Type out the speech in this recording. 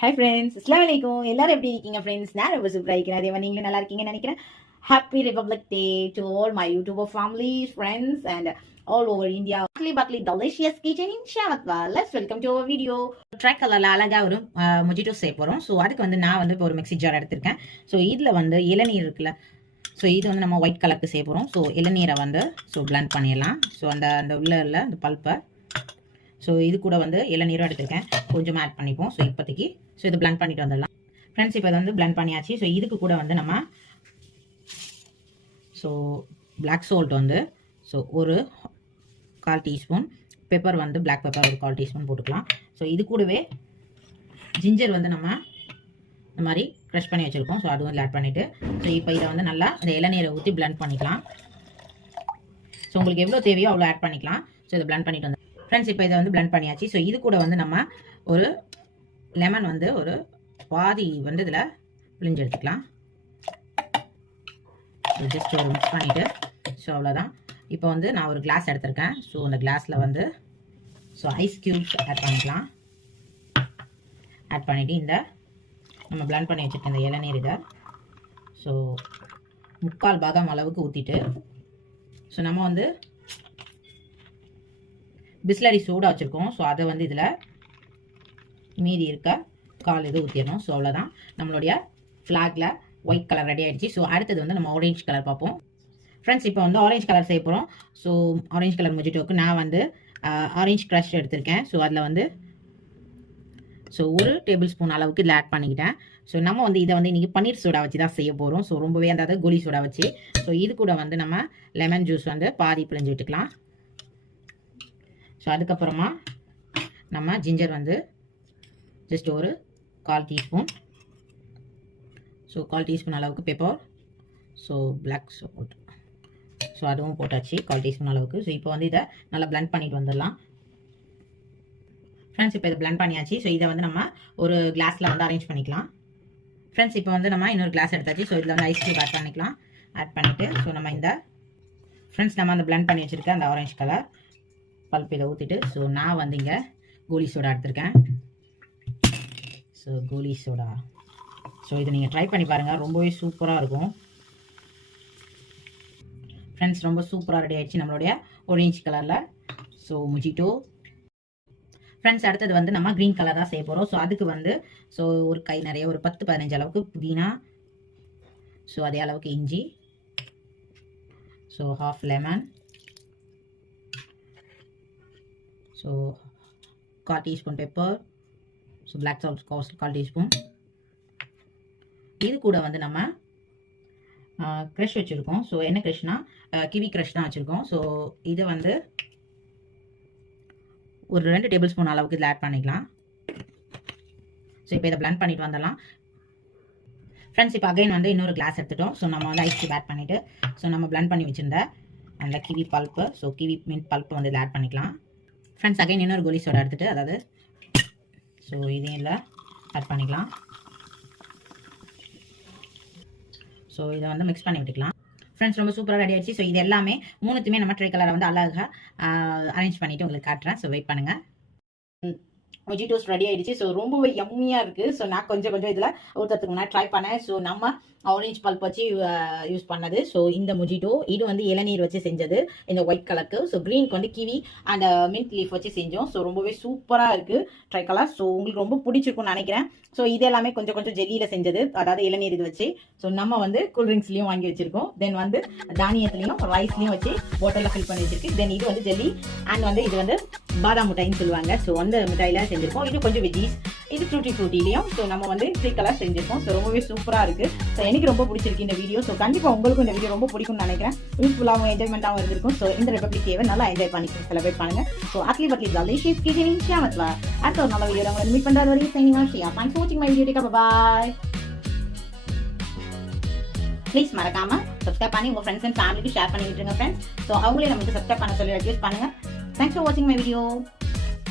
Hi friends, அஸ்ஸலாமு அலைக்கும். எல்லாரும் எப்படி இருக்கீங்க ஃப்ரெண்ட்ஸ்? நான் ரொம்ப சூப்பராக இருக்கிறேன். அதே மாதிரி நீங்களும் நல்லா இருக்கீங்கன்னு நினைக்கிறேன். Happy republic day to all my YouTuber family, friends and all over India. பட்லி டெலிஷியஸ் கிச்சன் இன் ஷாவத்வா. Let's welcome to our video. ட்ராக் கலரில் அழகாக ஒரு மொஜிட்டோ செய்ய போகிறோம். ஸோ அதுக்கு வந்து நான் வந்து இப்போ ஒரு மிக்ஸி ஜார் எடுத்திருக்கேன். ஸோ இதில் வந்து இளநீர் இருக்குல்ல, ஸோ இது வந்து நம்ம ஒயிட் கலருக்கு செய்ய போகிறோம். ஸோ இளநீரை வந்து பிளண்ட் பண்ணிடலாம். ஸோ அந்த உள்ள அந்த பல்ப்பை, ஸோ இது கூட வந்து இளநீரும் எடுத்திருக்கேன், கொஞ்சமாக ஆட் பண்ணிப்போம். ஸோ இப்போதைக்கு இது பிளண்ட் பண்ணிட்டு வந்துடலாம் ஃப்ரெண்ட்ஸ். இப்போ வந்து பிளண்ட் பண்ணியாச்சு. ஸோ இதுக்கு கூட வந்து நம்ம பிளாக் சால்ட் வந்து ஒரு 1/4 டீஸ்பூன், பெப்பர் வந்து பிளாக் பெப்பர் ஒரு 1/4 டீஸ்பூன் போட்டுக்கலாம். ஸோ இது கூடவே ஜிஞ்சர் வந்து நம்ம இந்த மாதிரி க்ரஷ் பண்ணி வச்சுருக்கோம். ஸோ அதுவும் ஆட் பண்ணிவிட்டு இப்போ இதை வந்து நல்லா இந்த இளநீரை ஊற்றி பிளண்ட் பண்ணிக்கலாம். ஸோ உங்களுக்கு எவ்வளோ தேவையோ அவ்வளோ ஆட் பண்ணிக்கலாம். ஸோ இதை பிளண்ட் பண்ணிட்டு வந்து ஃப்ரெண்ட்ஸ், இப்போ இதை வந்து பிளண்ட் பண்ணியாச்சு. ஸோ இது கூட வந்து நம்ம ஒரு லெமன் வந்து ஒரு பாதி வந்து இதில் பிழிஞ்சு எடுத்துக்கலாம். ஜஸ்ட் ஒரு மிக்ஸ் பண்ணிவிட்டு அவ்வளோதான். இப்போ வந்து நான் ஒரு கிளாஸ் எடுத்திருக்கேன். ஸோ அந்த கிளாஸில் வந்து ஐஸ் க்யூப்ஸ் ஆட் பண்ணிக்கலாம். ஆட் பண்ணிவிட்டு இந்த நம்ம பிளண்ட் பண்ணி வச்சுருக்க இந்த இளநீர் இதை 3/4 பாகம் அளவுக்கு ஊற்றிட்டு நம்ம வந்து பிஸ்லரி சோடா வச்சுருக்கோம். ஸோ அதை வந்து இதில் மீதி இருக்க 1/4 இது ஊற்றிடணும். ஸோ அவ்வளோதான், நம்மளுடைய ஃப்ளாகில் ஒயிட் கலர் ரெடி ஆகிடுச்சு. ஸோ அடுத்தது வந்து நம்ம ஆரஞ்சு கலர் பார்ப்போம் ஃப்ரெண்ட்ஸ். இப்போ வந்து ஆரஞ்சு கலர் செய்ய போகிறோம். ஸோ ஆரஞ்சு கலர் மொஜிட்டோக்கு நான் வந்து ஆரஞ்சு க்ரஷ் எடுத்திருக்கேன். ஸோ அதில் வந்து 1 டேபிள் ஸ்பூன் அளவுக்கு இதில் ஆட் பண்ணிக்கிட்டேன். ஸோ நம்ம வந்து இதை வந்து இன்றைக்கி பன்னீர் சோடா வச்சு தான் செய்ய போகிறோம். ஸோ ரொம்பவே அதாவது கோலி சோடா வச்சு. ஸோ இது கூட வந்து நம்ம லெமன் ஜூஸ் வந்து பாதி பிழிஞ்சு விட்டுக்கலாம். ஸோ அதுக்கப்புறமா நம்ம ஜிஞ்சர் வந்து ஜஸ்ட் ஒரு 1/4 டீஸ்பூன், 1/4 டீஸ்பூன் அளவுக்கு பெப்பர், பிளாக் சால்ட், அதுவும் போட்டாச்சு 1/4 டீஸ்பூன் அளவுக்கு. ஸோ இப்போ வந்து இதை நல்லா பிளண்ட் பண்ணிட்டு வந்துடலாம் ஃப்ரெண்ட்ஸ். இப்போ இதை பிளண்ட் பண்ணியாச்சு. ஸோ இதை வந்து நம்ம ஒரு கிளாஸில் வந்து அரேஞ்ச் பண்ணிக்கலாம் ஃப்ரெண்ட்ஸ். இப்போ வந்து நம்ம இன்னொரு கிளாஸ் எடுத்தாச்சு. ஸோ இதில் வந்து ஐஸ் க்யூப் ஆட் பண்ணிக்கலாம். ஆட் பண்ணிவிட்டு நம்ம இந்த ஃப்ரெண்ட்ஸ் நம்ம அந்த பிளண்ட் பண்ணி வச்சுருக்க அந்த ஆரஞ்சு கலர் பல்ப் இதை ஊற்றிட்டு நான் வந்து இங்கே கோலி சோடா எடுத்திருக்கேன். கோலி சோடா இதை நீங்கள் ட்ரை பண்ணி பாருங்கள், ரொம்பவே சூப்பராக இருக்கும் ஃப்ரெண்ட்ஸ். ரொம்ப சூப்பராக ரெடி ஆகிடுச்சு நம்மளுடைய ஆரஞ்சு கலரில் மொஜிட்டோ ஃப்ரெண்ட்ஸ். அடுத்தது வந்து நம்ம க்ரீன் கலர் தான் செய்ய போகிறோம். ஸோ அதுக்கு வந்து ஒரு கை நிறைய ஒரு 10-15 அளவுக்கு புதினா, அதே அளவுக்கு இஞ்சி, 1/2 lemon, 1/4 teaspoon pepper, black salt 1/4 teaspoon. இது கூட வந்து நம்ம க்ரஷ் வச்சுருக்கோம். என்ன க்ரஷ்னா கிவி க்ரஷ் தான் வச்சுருக்கோம். இதை வந்து ஒரு 2 டேபிள் ஸ்பூன் அளவுக்கு இதில் ஆட் பண்ணிக்கலாம். இப்போ இதை பிளண்ட் பண்ணிட்டு வந்துடலாம் ஃப்ரெண்ட்ஸ். இப்போ அகைன் வந்து இன்னொரு கிளாஸ் எடுத்துட்டோம். நம்ம வந்து ஐஸ் க்யூப் ஆட் பண்ணிவிட்டு நம்ம பிளண்ட் பண்ணி வச்சுருந்த அந்த kiwi pulp, kiwi mint pulp வந்து இதில் ஆட் பண்ணிக்கலாம் ஃப்ரெண்ட்ஸ். அகைன் இன்னொரு கோலி சோடா எடுத்துகிட்டு அதாவது இதையும் இல்லை ஆட் பண்ணிக்கலாம். இதை வந்து மிக்ஸ் பண்ணி விட்டுக்கலாம் ஃப்ரெண்ட்ஸ். ரொம்ப சூப்பராக ரெடி ஆகிடுச்சு. இது எல்லாமே மூணுத்துமே நம்ம ட்ரை கலரை வந்து அழகாக அரேஞ்ச் பண்ணிவிட்டு உங்களுக்கு காட்டுறேன். வெயிட் பண்ணுங்கள். மொஜிட்டோஸ் ரெடி ஆகிடுச்சு. ரொம்பவே யம்மியாக இருக்குது. நான் கொஞ்சம் இதில் ஊற்றுறதுக்கு முன்னாடி ட்ரை பண்ணேன். நம்ம ஆரஞ்சு பல்ப் வச்சு யூஸ் பண்ணது. இந்த மொஜிட்டோ இது வந்து இளநீர் வச்சு செஞ்சது இந்த ஒயிட் கலருக்கு. க்ரீனுக்கு வந்து கிவி அண்ட் மின்ட் லீஃப் வச்சு செஞ்சோம். ரொம்பவே சூப்பராக இருக்குது ட்ரை கலர். உங்களுக்கு ரொம்ப பிடிச்சிருக்கும்னு நினைக்கிறேன். இது எல்லாமே கொஞ்சம் ஜெல்லியில் செஞ்சது, அதாவது இளநீர் இது வச்சு. நம்ம வந்து கூல்ட்ரிங்க்ஸ்லையும் வாங்கி வச்சிருக்கோம். தென் வந்து தானியத்துலையும் ரைஸ்லையும் வச்சு பாட்டிலில் ஃபில் பண்ணி வச்சிருக்கு. தென் இது வந்து ஜெல்லி அண்ட் வந்து இது வந்து பாதாம் மிட்டாயின்னு சொல்லுவாங்க. அந்த மிட்டாயில செஞ்சிருக்கோம். இது கொஞ்சம் வெஜ்ஜீஸ், இது ஃப்ரூட்டிலையும் நம்ம வந்து 3 கலர் செஞ்சிருக்கோம். ரொம்பவே சூப்பராக இருக்குது. எனக்கு ரொம்ப பிடிச்சிருக்கு இந்த வீடியோ. கண்டிப்பாக உங்களுக்கும் இந்த வீடியோ ரொம்ப பிடிக்கும்னு நினைக்கிறேன். யூஸ்ஃபுல்லாகவும் என்ஜாய்மெண்ட்டாகவும் இருந்திருக்கும். இந்த ரிபப்ளிக் டேவை நல்லா என்ஜாய் பண்ணி செலிப்ரேட் பண்ணுங்க. பட்லி டெலிஷியஸ் கிச்சன் இன் ஷாவத்வா. அடுத்த ஒரு நல்ல வீடியோ உங்களை மீட் பண்ணுறது வரைக்கும் சைனிங் ஆஃப் ஷியா. தேங்க்ஸ் ஃபார் வாட்சிங் my video. Take bye. Please மறக்காம சப்ஸ்கிரைப் பண்ணி உங்கள் ஃப்ரெண்ட்ஸ் அண்ட் ஃபேமிலிக்கு ஷேர் பண்ணி விட்டுருங்க ஃப்ரெண்ட்ஸ். அவங்களே நமக்கு சப்ஸ்கிரைப் பண்ண சொல்லி ரெக்வெஸ்ட் பண்ணுங்க. தேங்க்ஸ் ஃபார் வாட்சிங் மை வீடியோ.